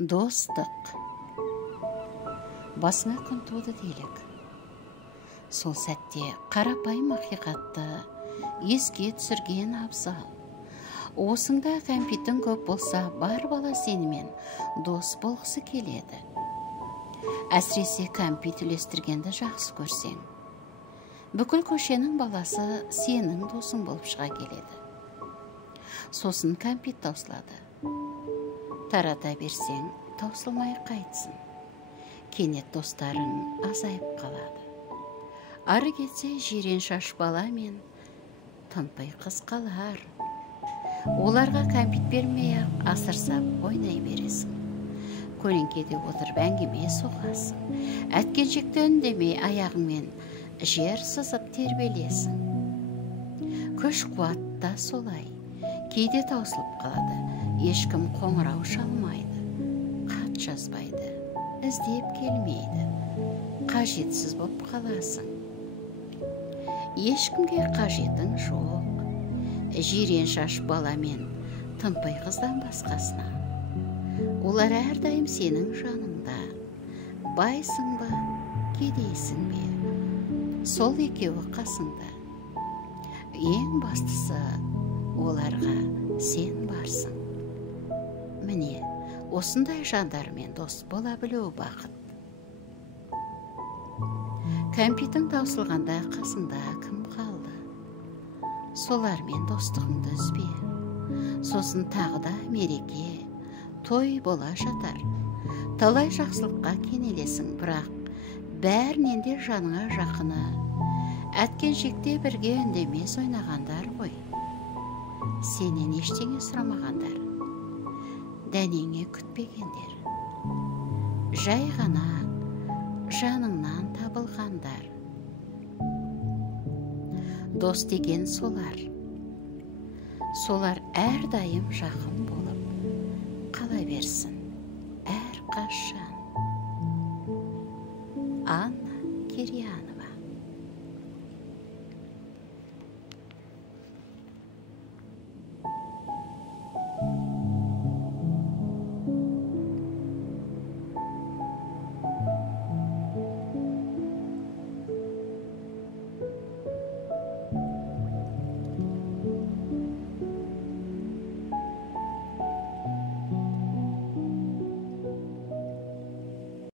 Достық. Басыңа күн туды делік. Сол сәтте қарапайым ақиқатты еске түсірген абзал. Осыңда кәмпитің көп болса, бар бала сенімен дос болғысы келеді. Әсіресе кәмпит үлестіргенді жақсы көрсең, бүкіл көшенің баласы сенің досың болып шыға келеді. Сосын кәмпит таусылады. Тарата берсең, таусылмай қайтсын. Кенет достарың азайып қалады. Ары кетсе жирен шаш бала мен тынпай қыз қалар. Оларға кәмпит бермей-ақ асырсап ойнай бересің. Көлеңкеде отырып әңгіме соғасың. Әткеншекті үндемей аяғыңмен жер сызып тербелесің. Күш қуат та солай. Кейде таусылып қалады. Ешкім қоңырау шалмайды, хат жазбайды, іздеп келмейді. Қажетсіз боп қаласың. Ешкімге қажетің жоқ. Жирен шаш баламен тынпай қыздан басқасына. Олар әрдайым сенің жаныңда. Байсың ба, кедейсің бе? Сол екеуі қасыңда. Ең бастысы, оларға сен барсың. Міне, осындай жандармен дос бола білу бақыт. Кәмпитің таусылғанда қасыңда кім қалды? Солармен достығыңды үзбе. Сосын тағы да мереке, той бола жатар. Талай жақсылыққа кенелесің, бірақ бәрінен де жаныңа жақыны. Әткеншекте бірге үндемес ойнағандар ғой. Сенен ештеңе сұрамағандар. Дәнеңе күтпегендер. Жай ғана жаныңнан табылғандар. Дос деген солар. Солар әрдайым жақын болып қала берсін, әрқашан. Анна Кирьянова.